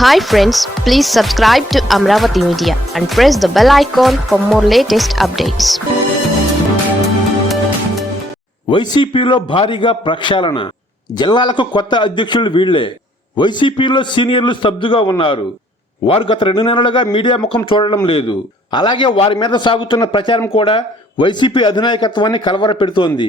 Hi friends please subscribe to Amaravati media and press the bell icon for more latest updates వైసీపీలో భారీగా ప్రక్షాళన. జిల్లాలకు కొత్త అధ్యక్షులు వీళ్ళే వైసీపీలో సీనియర్లు స్తబ్దుగా ఉన్నారు. వారు గత రెండు నెలలుగా మీడియా ముఖం చూడడం లేదు. అలాగే వారి మీద సాగుతున్న ప్రచారం కూడా వైసీపీ అధినాయకత్వాన్ని కలవర పెడుతోంది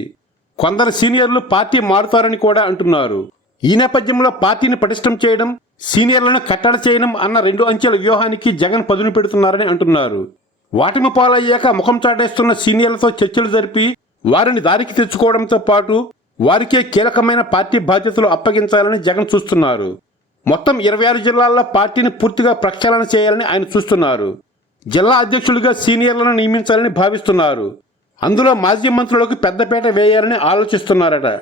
కొందరు సీనియర్లు పార్టీ మారుతారని కూడా అంటున్నారు. ఈ నేపథ్యంలో పార్టీని పటిష్టం చేయడం సీనియర్లను కట్టడి చేయడం అన్న రెండు అంచెల వ్యూహానికి జగన్ పదును పెడుతున్నారని అంటున్నారు. వాటిని పాలయ్యాక ముఖం చాటేస్తున్న సీనియర్లతో చర్చలు జరిపి వారిని దారికి తెచ్చుకోవడంతో పాటు వారికే కీలకమైన పార్టీ బాధ్యతలు అప్పగించాలని జగన్ చూస్తున్నారు. మొత్తం ఇరవై ఆరు జిల్లాల్లో పార్టీని పూర్తిగా ప్రక్షాళన చేయాలని ఆయన చూస్తున్నారు. జిల్లా అధ్యక్షులుగా సీనియర్లను నియమించాలని భావిస్తున్నారు. అందులో మాజీ మంత్రులకు పెద్దపేట వేయాలని ఆలోచిస్తున్నారట.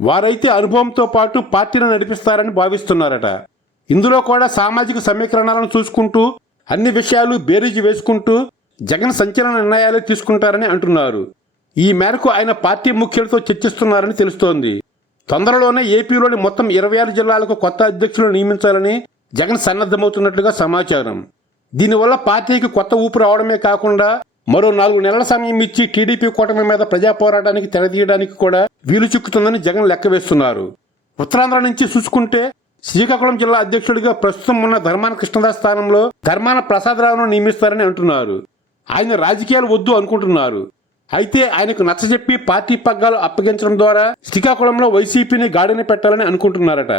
వారైతే అనుభవంతో పాటు పార్టీని నడిపిస్తారని భావిస్తున్నారట. ఇందులో కూడా సామాజిక సమీకరణాలను చూసుకుంటూ అన్ని విషయాలు బేరీజు వేసుకుంటూ జగన్ సంచలన నిర్ణయాలు తీసుకుంటారని అంటున్నారు. ఈ మేరకు ఆయన పార్టీ ముఖ్యులతో చర్చిస్తున్నారని తెలుస్తోంది. తొందరలోనే ఏపీలోని మొత్తం ఇరవై ఆరు జిల్లాలకు కొత్త అధ్యక్షులను నియమించాలని జగన్ సన్నద్ధమవుతున్నట్లుగా సమాచారం. దీనివల్ల పార్టీకి కొత్త ఊపు రావడమే కాకుండా మరో నాలుగు నెలల సమయం ఇచ్చి టీడీపీ కూటమి మీద ప్రజా పోరాటానికి తెరదీయడానికి కూడా వీలు చిక్కుతుందని జగన్ లెక్క వేస్తున్నారు. ఉత్తరాంధ్ర నుంచి చూసుకుంటే శ్రీకాకుళం జిల్లా అధ్యక్షుడిగా ప్రస్తుతం ఉన్న ధర్మాన కృష్ణదాస్ స్థానంలో ధర్మాన ప్రసాదరావును నియమిస్తారని అంటున్నారు. ఆయన రాజకీయాలు వద్దు అనుకుంటున్నారు. అయితే ఆయనకు నచ్చజెప్పి పార్టీ పగ్గాలు అప్పగించడం ద్వారా శ్రీకాకుళంలో వైసీపీని గాడిన పెట్టాలని అనుకుంటున్నారట.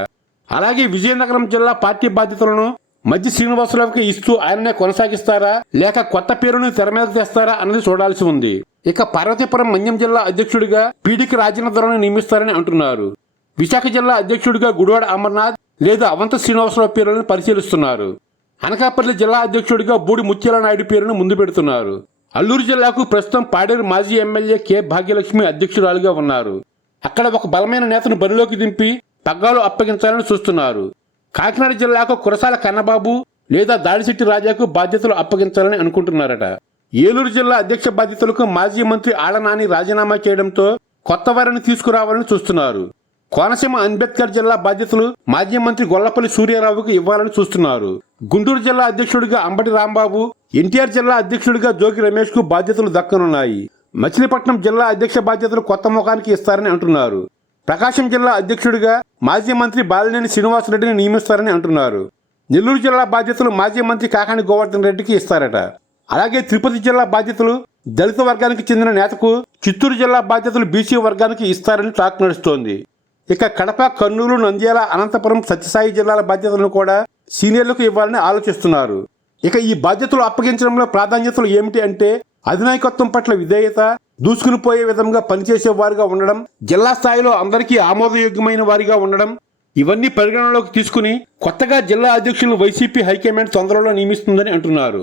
అలాగే విజయనగరం జిల్లా పార్టీ బాధ్యతలను మధ్య శ్రీనివాసరావుకి ఇస్తూ ఆయననే కొనసాగిస్తారా? లేక కొత్త పేరును తెర మీద తెస్తారా అన్నది చూడాల్సి ఉంది. ఇక పార్వతీపురం మన్యం జిల్లా అధ్యక్షుడిగా పీడికి రాజేంద్రరావును నియమిస్తారని అంటున్నారు. విశాఖ జిల్లా అధ్యక్షుడిగా గుడివాడ అమర్నాథ్ లేదా అవంత శ్రీనివాసరావు పేరును పరిశీలిస్తున్నారు. అనకాపల్లి జిల్లా అధ్యక్షుడిగా బూడి ముత్యాలనాయుడు పేరును ముందు పెడుతున్నారు. అల్లూరు జిల్లాకు ప్రస్తుతం పాడేరు మాజీ ఎమ్మెల్యే కె. భాగ్యలక్ష్మి అధ్యక్షురాలుగా ఉన్నారు. అక్కడ ఒక బలమైన నేతను బరిలోకి దింపి పగ్గాలు అప్పగించాలని చూస్తున్నారు. కాకినాడ జిల్లాకు కురసాల కన్నబాబు లేదా దాడిశెట్టి రాజాకు బాధ్యతలు అప్పగించాలని అనుకుంటున్నారట. ఏలూరు జిల్లా అధ్యక్ష బాధ్యతలకు మాజీ మంత్రి ఆళ్ళనాని రాజీనామా చేయడంతో కొత్త వారిని తీసుకురావాలని చూస్తున్నారు. కోనసీమ అంబేద్కర్ జిల్లా బాధ్యతలు మాజీ మంత్రి గొల్లపల్లి సూర్యారావుకు ఇవ్వాలని చూస్తున్నారు. గుంటూరు జిల్లా అధ్యక్షుడిగా అంబటి రాంబాబు ఎన్టీఆర్ జిల్లా అధ్యక్షుడిగా జోగి రమేష్కు బాధ్యతలు దక్కనున్నాయి. మచిలీపట్నం జిల్లా అధ్యక్ష బాధ్యతలు కొత్త ముఖానికి ఇస్తారని అంటున్నారు. ప్రకాశం జిల్లా అధ్యక్షుడిగా మాజీ మంత్రి బాలినేని శ్రీనివాసరెడ్డిని నియమిస్తారని అంటున్నారు. నెల్లూరు జిల్లా బాధ్యతలు మాజీ మంత్రి కాకాని గోవర్ధన్ రెడ్డికి ఇస్తారట. అలాగే తిరుపతి జిల్లా బాధ్యతలు దళిత వర్గానికి చెందిన నేతకు చిత్తూరు జిల్లా బాధ్యతలు బీసీ వర్గానికి ఇస్తారని టాక్ నడుస్తోంది. ఇక కడప కర్నూలు నంద్యాల అనంతపురం సత్యసాయి జిల్లాల బాధ్యతలను కూడా సీనియర్లకు ఇవ్వాలని ఆలోచిస్తున్నారు. ఇక ఈ బాధ్యతలు అప్పగించడంలో ప్రాధాన్యతలు ఏమిటి అంటే అధినాయకత్వం పట్ల విధేయత దూసుకుని పోయే విధంగా పనిచేసే వారిగా ఉండడం జిల్లా స్థాయిలో అందరికీ ఆమోదయోగ్యమైన వారిగా ఉండడం ఇవన్నీ పరిగణనలోకి తీసుకుని కొత్తగా జిల్లా అధ్యక్షులు వైసీపీ హైకమాండ్ తొందరలో నియమిస్తుందని అంటున్నారు.